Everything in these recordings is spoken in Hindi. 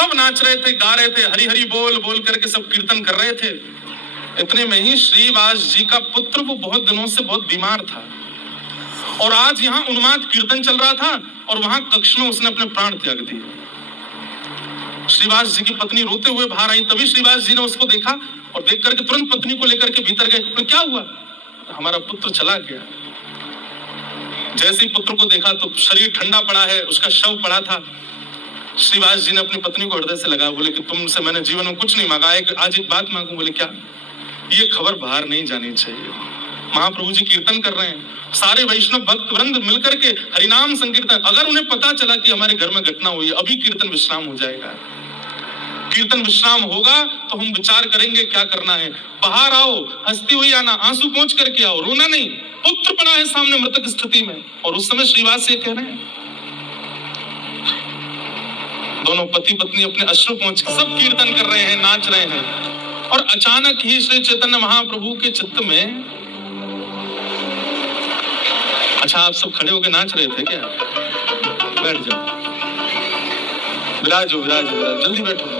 सब नाच रहे थे, गा रहे थे, हरि हरि बोल बोल करके सब कीर्तन कर रहे थे। इतने में ही श्रीवास जी का पुत्र, वो बहुत दिनों से बहुत बीमार था, और आज यहाँ उन्माद कीर्तन चल रहा था और वहां कक्ष में उसने अपने प्राण त्याग दिए। श्रीवास जी की पत्नी रोते हुए बाहर आई, तभी श्रीवास जी ने उसको देखा और देख करके तुरंत पत्नी को लेकर के भीतर गए। तो क्या हुआ? हमारा पुत्र चला गया। जैसे ही पुत्र को देखा तो शरीर ठंडा पड़ा है, उसका शव पड़ा था। श्रीवास जी ने अपनी पत्नी को हृदय से लगा, बोले कि तुमसे मैंने जीवन में कुछ नहीं मांगा, आज एक बात मांगू। बोले क्या? ये खबर बाहर नहीं जानी चाहिए। महाप्रभु जी कीर्तन कर रहे हैं, सारे वैष्णव भक्त वृंद मिलकर के हरिनाम संकीर्तन। अगर उन्हें पता चला कि हमारे घर में घटना हुई है, अभी कीर्तन विश्राम हो जाएगा। कीर्तन विश्राम होगा तो हम विचार करेंगे क्या करना है। बाहर आओ, हंसती हुई आना, आंसू पोंछ करके आओ, रोना नहीं। पुत्र पड़ा है सामने मृतक स्थिति में, और उस समय श्रीवास से कह रहे हैं। दोनों पति पत्नी अपने अश्रु पोंछ के सब कीर्तन कर रहे हैं, नाच रहे हैं, और अचानक ही श्री चैतन्य महाप्रभु के चित्त में, अच्छा आप सब खड़े होकर नाच रहे थे क्या? बैठ जाओ, विराजो विराजो विराजो, जल्दी बैठो।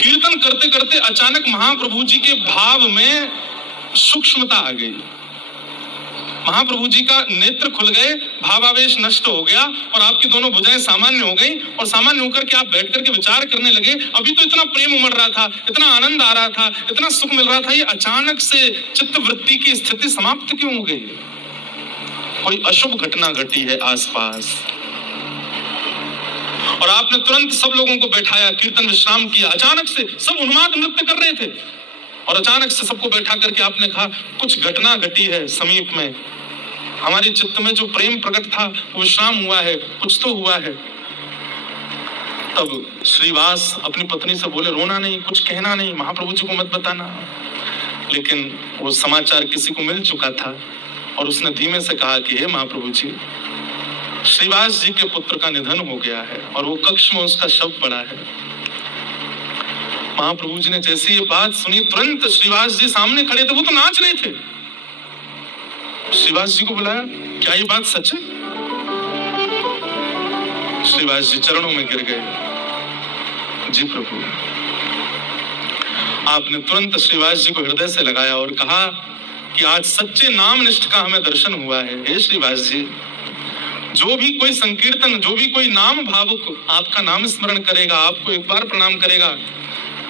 कीर्तन करते करते अचानक महाप्रभु जी के भाव में सूक्ष्मता आ गई। महाप्रभु जी का नेत्र खुल गए, भावावेश नष्ट हो गया, और आपकी दोनों भुजाएं सामान्य हो गई, और सामान्य होकर के आप बैठ करके विचार करने लगे। अभी तो इतना प्रेम उमड़ रहा था, इतना आनंद आ रहा था, इतना सुख मिल रहा था, ये अचानक से चित्त वृत्ति की स्थिति समाप्त क्यों हो गई? कोई अशुभ घटना घटी है आसपास। और आपने तुरंत सब लोगों को बैठाया, कीर्तन विश्राम किया। अचानक से सब उन्माद नृत्य कर रहे थे, और अचानक से सबको बैठा करके आपने कहा, कुछ घटना घटी है समीप में, हमारे चित्त में जो प्रेम प्रकट था वो विश्राम हुआ है, कुछ तो हुआ है। तब श्रीवास अपनी पत्नी से बोले, रोना नहीं, कुछ कहना नहीं, महाप्रभु जी को मत बताना। लेकिन वो समाचार किसी को मिल चुका था, और उसने धीमे से कहा कि हे महाप्रभु जी, श्रीवास जी के पुत्र का निधन हो गया है, और वो कक्ष में उसका शव पड़ा है। महाप्रभु जी ने जैसे ये बात सुनी, तुरंत श्रीवास जी सामने खड़े थे, वो तो नाच रहे थे। श्रीवास जी को बुलाया, क्या ये बात सच है? श्रीवास जी चरणों में गिर गए। जी प्रभु। आपने तुरंत श्रीवास जी को हृदय से लगाया और कहा कि आज सच्चे नाम निष्ठ का हमें दर्शन हुआ है। हे श्रीवास जी, जो भी कोई संकीर्तन, जो भी कोई नाम भावुक आपका नाम स्मरण करेगा, आपको एक बार प्रणाम करेगा,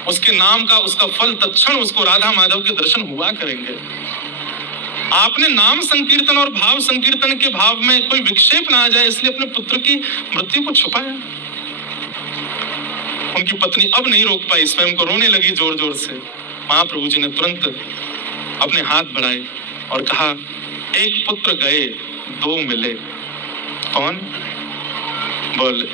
उसके नाम का, उसका फल तत्क्षण उसको राधा माधव के दर्शन हुआ करेंगे। आपने नाम संकीर्तन और भाव संकीर्तन के भाव में कोई विक्षेप ना आ जाए, इसलिए अपने पुत्र की मृत्यु को छुपाया। उनकी पत्नी अब नहीं रोक पाई, स्वयं को रोने लगी जोर जोर से। महाप्रभु जी ने तुरंत अपने हाथ बढ़ाए और कहा, एक पुत्र गए, दो मिले। कौन? बोल,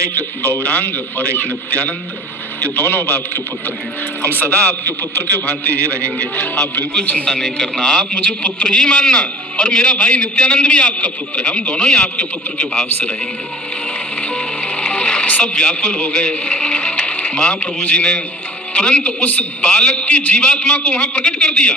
एक गौरांग और एक नित्यानंद। ये दोनों आपके पुत्र हैं, हम सदा आपके पुत्र के भांति ही रहेंगे, आप बिल्कुल चिंता नहीं करना। आप मुझे पुत्र ही मानना, और मेरा भाई नित्यानंद भी आपका पुत्र है, हम दोनों ही आपके पुत्र के भाव से रहेंगे। सब व्याकुल हो गए। महाप्रभु जी ने तुरंत उस बालक की जीवात्मा को वहां प्रकट कर दिया,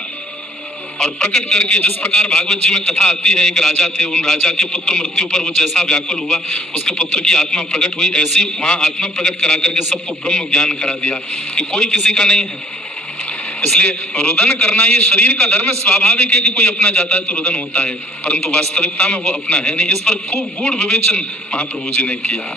और प्रकट करके, जिस प्रकार भागवत जी में कथा आती है, एक राजा थे, उन राजा के पुत्र मृत्यु पर वो जैसा व्याकुल हुआ, उसके पुत्र की आत्मा प्रकट हुई, ऐसी वहां आत्मा प्रकट करा करके सबको ब्रह्म ज्ञान करा दिया कि कोई किसी का नहीं है। इसलिए रुदन करना ये शरीर का धर्म है, स्वाभाविक है कि कोई अपना जाता है तो रुदन होता है, परंतु वास्तविकता में वो अपना है नहीं। इस पर खूब गूढ़ विवेचन महाप्रभु जी ने किया।